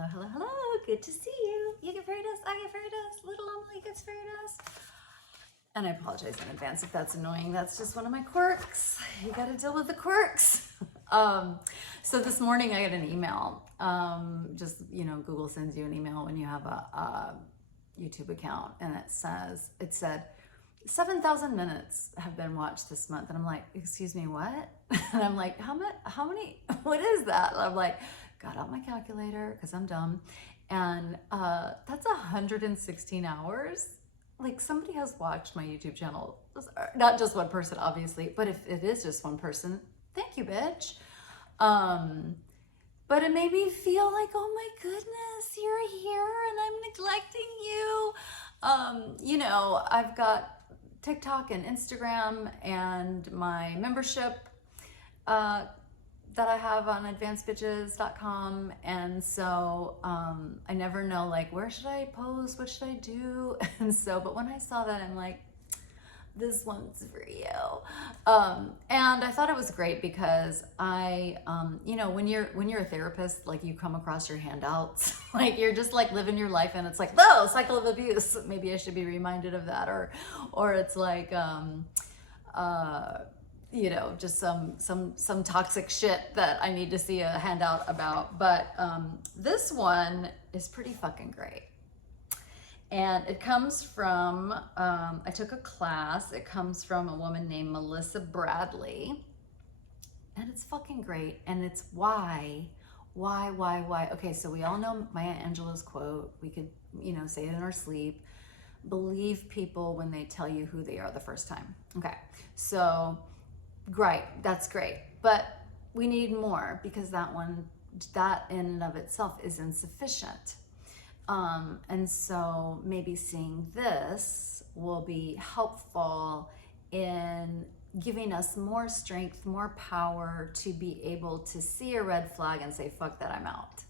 Hello, hello, hello. Good to see you. You get fairy dust, I get fairy dust. Little Emily gets fairy dust. And I apologize in advance if that's annoying. That's just one of my quirks. You got to deal with the quirks. So this morning I got an email. Google sends you an email when you have a YouTube account, and it said 7,000 minutes have been watched this month. And I'm like, excuse me, what? And I'm like, how many, what is that? And I'm like, got out my calculator because I'm dumb. And that's 116 hours. Like, somebody has watched my YouTube channel. Not just one person, obviously, but if it is just one person, thank you, bitch. But it made me feel like, oh my goodness, you're here and I'm neglecting you. I've got TikTok and Instagram and my membership that I have on advancedbitches.com. And so I never know, like, where should I post? What should I do? And so, but when I saw that, I'm like, this one's for you. And I thought it was great because when you're a therapist, like, you come across your handouts, like, you're just like living your life, and it's like, whoa, cycle of abuse. Maybe I should be reminded of that, or it's like, just some toxic shit that I need to see a handout about. But this one is pretty fucking great. And it comes from, I took a class. It comes from a woman named Melissa Bradley. And it's fucking great. And it's why. Okay, so we all know Maya Angelou's quote. We could, say it in our sleep. Believe people when they tell you who they are the first time. Okay, so great, that's great. But we need more, because that in and of itself is insufficient. And so maybe seeing this will be helpful in giving us more strength, more power to be able to see a red flag and say, fuck that, I'm out.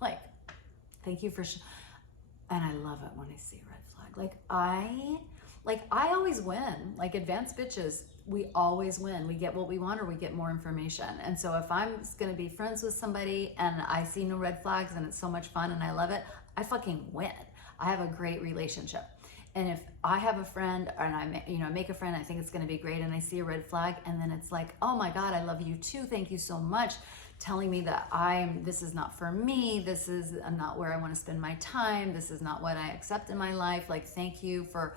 Like, thank you for, and I love it when I see a red flag. I always win. Like, advanced bitches, we always win. We get what we want, or we get more information. And so if I'm going to be friends with somebody and I see no red flags and it's so much fun and I love it, I fucking win. I have a great relationship. And if I have a friend and I make a friend, I think it's going to be great, and I see a red flag, and then it's like, oh my God, I love you too. Thank you so much. Telling me that this is not for me. This is not where I want to spend my time. This is not what I accept in my life. Like, thank you for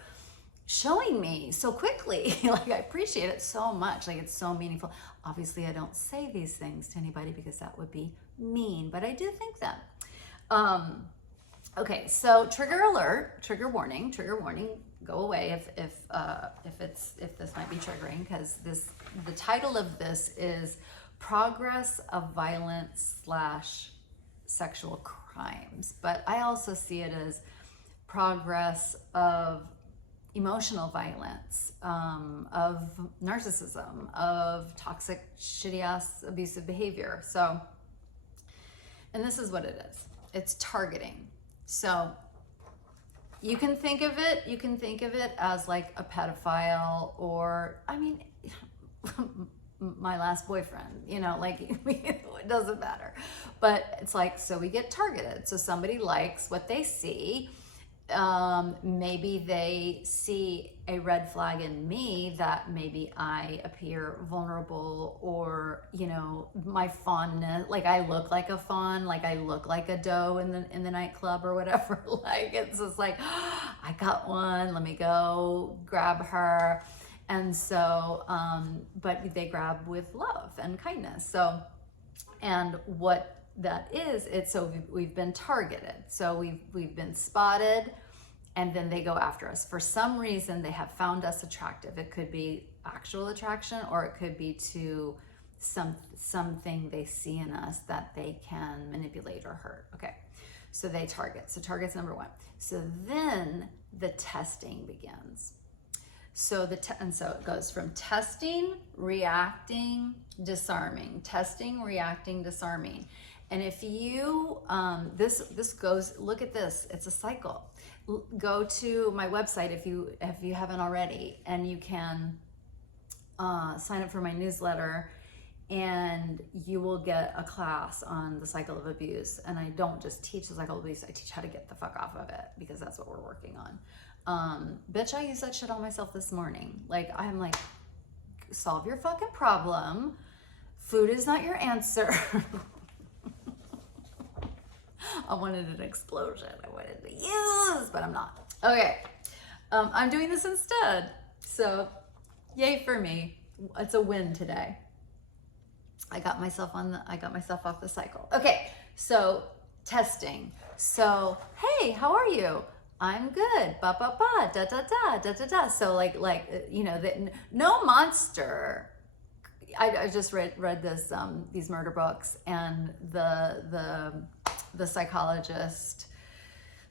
showing me so quickly. Like, I appreciate it so much. Like, it's so meaningful. Obviously, I don't say these things to anybody because that would be mean, but I do think them. Okay, so trigger alert, trigger warning, go away if this might be triggering, because the title of this is Progress of Violence / Sexual Crimes, but I also see it as progress of emotional violence, of narcissism, of toxic, shitty ass abusive behavior. So, and this is what it is. It's targeting. So you can think of it as like a pedophile, or, my last boyfriend, it doesn't matter. But it's like, so we get targeted. So somebody likes what they see. Maybe they see a red flag in me that maybe I appear vulnerable, or, my fondness, like I look like a fawn, like I look like a doe in the nightclub or whatever. Like, it's just like, I got one, let me go grab her. And so, but they grab with love and kindness. So, and what that is, so we've been targeted. So we've been spotted, and then they go after us. For some reason, they have found us attractive. It could be actual attraction, or it could be to something they see in us that they can manipulate or hurt. Okay, so they target. So target's number one. So then the testing begins. So and so it goes from testing, reacting, disarming, testing, reacting, disarming. And if you, this goes, look at this, it's a cycle. Go to my website if you haven't already, and you can sign up for my newsletter. and you will get a class on the cycle of abuse. And I don't just teach the cycle of abuse, I teach how to get the fuck off of it, because that's what we're working on. Bitch, I used that shit on myself this morning. Like, I'm like, solve your fucking problem. Food is not your answer. I wanted an explosion. I wanted to use, but I'm not. Okay. I'm doing this instead. So yay for me. It's a win today. I got myself off the cycle. Okay. So testing. So, hey, how are you? I'm good. Ba ba ba da da da da da da. So like you know, no monster. I just read this these murder books, and the psychologist,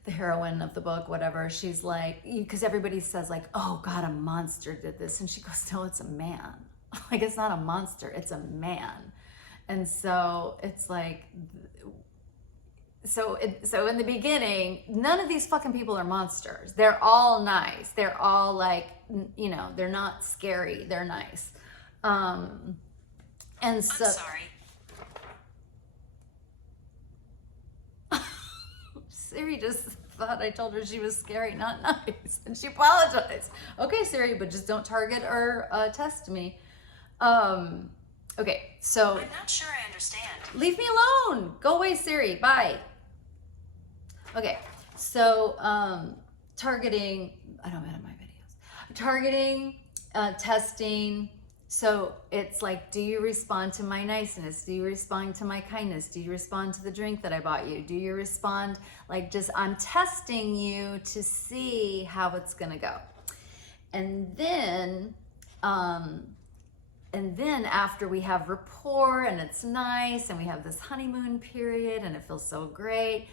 the heroine of the book, whatever, she's like, because everybody says like, oh God, a monster did this, and she goes, no, it's a man. Like, it's not a monster, it's a man. And so it's like, so in the beginning, none of these fucking people are monsters. They're all nice. They're all like, you know, they're not scary. They're nice. And so, I'm sorry. Siri just thought I told her she was scary, not nice, and she apologized. Okay, Siri, but just don't target or test me. Okay, so I'm not sure I understand. leave me alone. Go away, Siri. Bye. Okay, so targeting. I don't edit my videos. Targeting, testing. So it's like, do you respond to my niceness? Do you respond to my kindness? Do you respond to the drink that I bought you? Do you respond, like, just, I'm testing you to see how it's gonna go. And then after we have rapport and it's nice and we have this honeymoon period and it feels so great,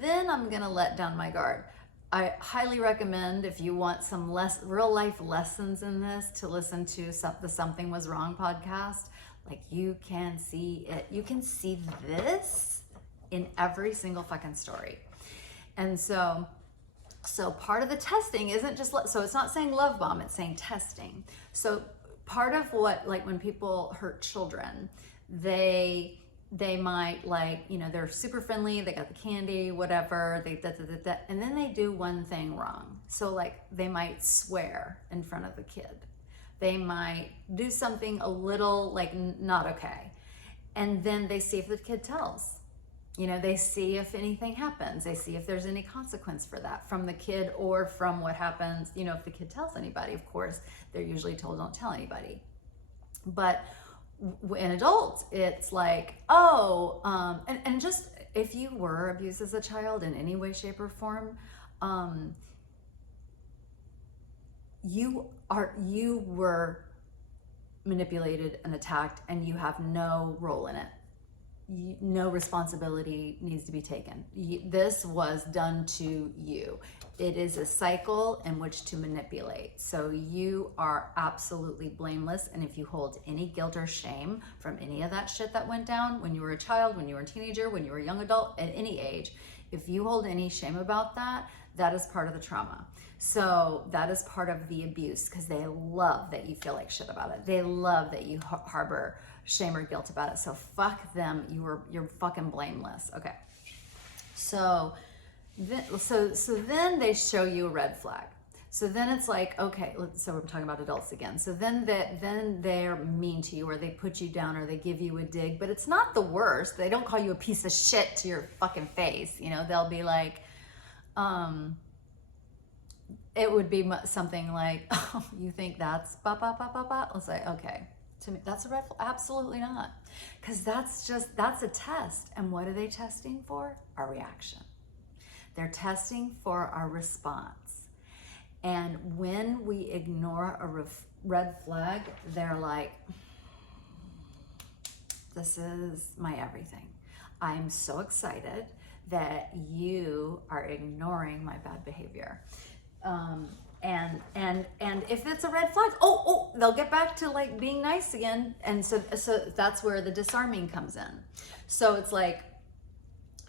then I'm gonna let down my guard. I highly recommend, if you want some real life lessons in this, to listen to the Something Was Wrong podcast. Like, you can see it. You can see this in every single fucking story. And so part of the testing isn't just, so it's not saying love bomb, it's saying testing. So part of what, like, when people hurt children, they might, like, you know, they're super friendly, they got the candy, whatever, and then they do one thing wrong. So like, they might swear in front of the kid. They might do something a little, like, not okay. And then they see if the kid tells. You know, they see if anything happens. They see if there's any consequence for that from the kid or from what happens. You know, if the kid tells anybody, of course, they're usually told don't tell anybody. But in adults, it's like, oh, and just, if you were abused as a child in any way, shape, or form, you were manipulated and attacked, and you have no role in it. No responsibility needs to be taken. This was done to you. It is a cycle in which to manipulate. So you are absolutely blameless. And if you hold any guilt or shame from any of that shit that went down when you were a child, when you were a teenager, when you were a young adult, at any age, if you hold any shame about that, that is part of the trauma. So that is part of the abuse, because they love that you feel like shit about it. They love that you harbor shame or guilt about it. So fuck them. You're fucking blameless. Okay. So then they show you a red flag. So then it's like, okay, so we're talking about adults again. So then they're mean to you, or they put you down, or they give you a dig, but it's not the worst. They don't call you a piece of shit to your fucking face. You know, they'll be like, it would be something like, oh, you think that's ba ba ba ba ba? I'll say, okay. To me, that's a red flag. Absolutely not. Because that's a test. And what are they testing for? Our reaction. They're testing for our response. And when we ignore a red flag, they're like, this is my everything. I'm so excited that you are ignoring my bad behavior. And if it's a red flag, they'll get back to like being nice again. And so that's where the disarming comes in. So it's like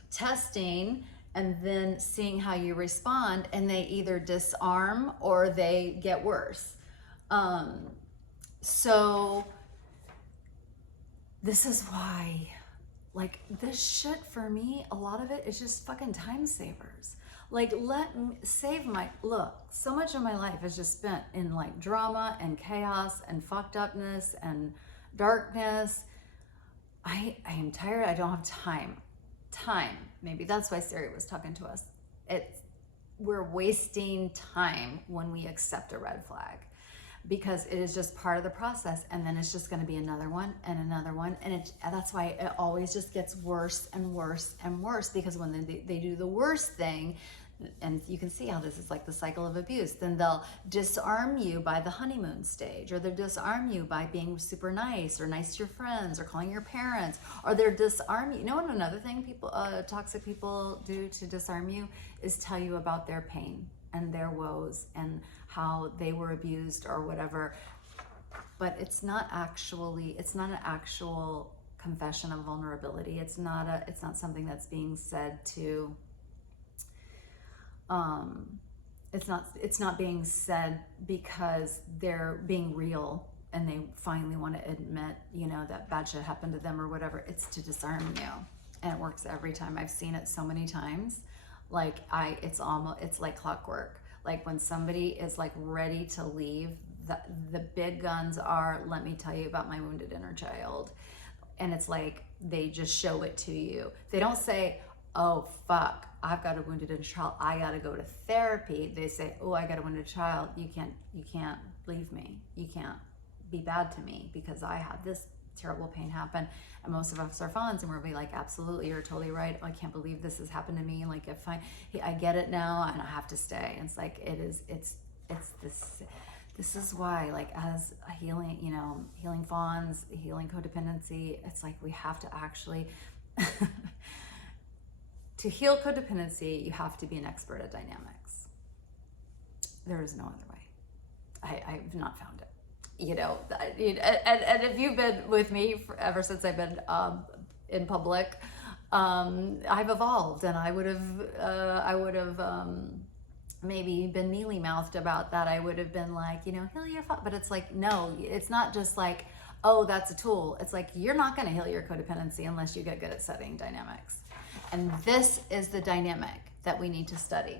testing and then seeing how you respond, and they either disarm or they get worse. So this is why, like, this shit for me, a lot of it is just fucking time savers. Like, let me save my, look, so much of my life is just spent in like drama and chaos and fucked upness and darkness. I am tired. I don't have time. Maybe that's why Siri was talking to us. We're wasting time when we accept a red flag, because it is just part of the process, and then it's just going to be another one and another one, and that's why it always just gets worse and worse and worse, because when they do the worst thing, and you can see how this is like the cycle of abuse, then they'll disarm you by the honeymoon stage, or they'll disarm you by being super nice or nice to your friends or calling your parents, or they're disarm you. You know what another thing toxic people do to disarm you is tell you about their pain and their woes and how they were abused or whatever. But it's not an actual confession of vulnerability. It's not something that's being said to it's not being said because they're being real and they finally want to admit, that bad shit happened to them or whatever. It's to disarm you. And it works every time. I've seen it so many times. Like it's like clockwork. Like when somebody is like ready to leave, the big guns are, let me tell you about my wounded inner child. And it's like, they just show it to you. They don't say, oh fuck, I've got a wounded inner child, I gotta go to therapy. They say, oh, I got a wounded child, you can't leave me, you can't be bad to me because I had this terrible pain happen. And most of us are fawns, and we'll be like, absolutely, you're totally right, I can't believe this has happened to me. Like, if I get it now and I have to stay. And it's like, it's this is why, like, as a healing fawns, healing codependency, it's like we have to actually to heal codependency, you have to be an expert at dynamics. There is no other way. I've not found it. And if you've been with me ever since I've been in public, I've evolved, and I would have maybe been mealy mouthed about that. I would have been like, heal your fuck. But it's like, no, it's not just like, oh, that's a tool. It's like, you're not going to heal your codependency unless you get good at studying dynamics. And this is the dynamic that we need to study.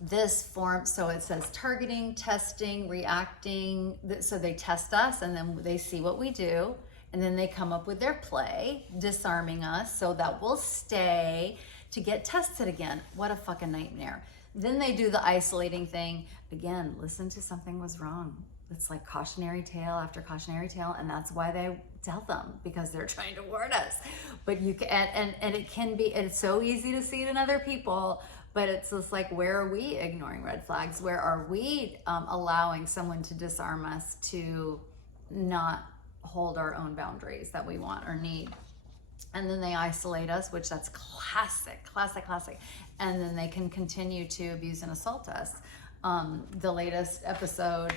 This form, so it says targeting, testing, reacting. So they test us, and then they see what we do, and then they come up with their play, disarming us so that we'll stay to get tested again. What a fucking nightmare. Then they do the isolating thing. Again, listen to something was wrong. It's like cautionary tale after cautionary tale, and that's why they tell them, because they're trying to warn us. But you can, and it can be, it's so easy to see it in other people, but it's just like, where are we ignoring red flags? Where are we allowing someone to disarm us to not hold our own boundaries that we want or need? And then they isolate us, which that's classic. And then they can continue to abuse and assault us. The latest episode,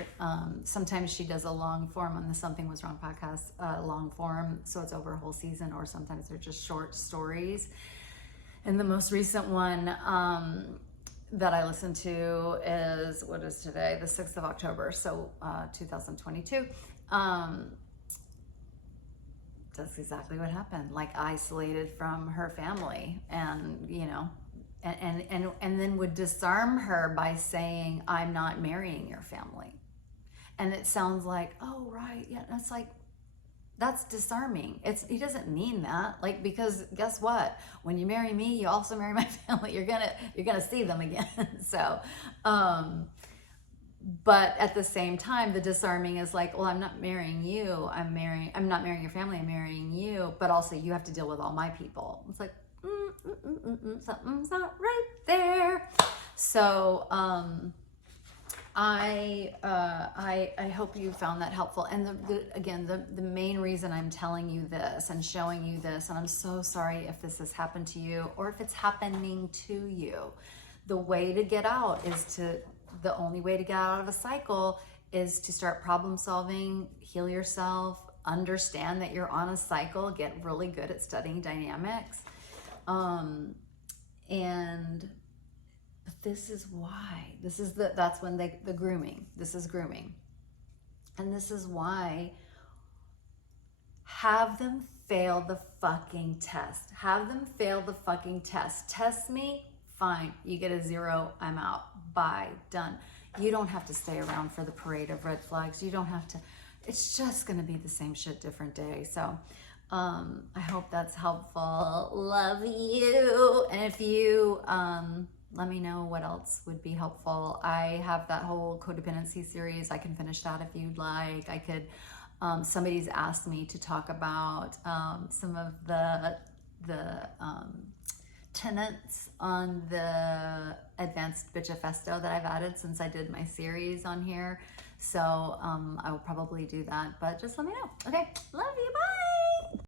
sometimes she does a long form on the Something Was Wrong podcast, long form, so it's over a whole season, or sometimes they're just short stories. And the most recent one that I listened to is, what is today? The 6th of October, so 2022. That's exactly what happened. Like, isolated from her family, and and then would disarm her by saying, I'm not marrying your family. And it sounds like, oh right, yeah, that's like, that's disarming. He doesn't mean that, like, because guess what, when you marry me, you also marry my family. You're gonna see them again. So but at the same time, the disarming is like, well, I'm not marrying you, I'm not marrying your family, I'm marrying you, but also you have to deal with all my people. It's like, something's not right there. So I hope you found that helpful. And the main reason I'm telling you this and showing you this, and I'm so sorry if this has happened to you or if it's happening to you, the only way to get out of a cycle is to start problem solving, heal yourself, understand that you're on a cycle, get really good at studying dynamics. But this is why, that's when the grooming, this is grooming. And this is why have them fail the fucking test. Have them fail the fucking test. Test me, fine. You get a 0, I'm out. Bye, done. You don't have to stay around for the parade of red flags. You don't have to. It's just gonna be the same shit, different day. So I hope that's helpful. Love you. And if you let me know what else would be helpful. I have that whole codependency series. I can finish that if you'd like. I could. Somebody's asked me to talk about some of the tenets on the advanced bitchifesto that I've added since I did my series on here. So I will probably do that, but just let me know. Okay, love you, bye.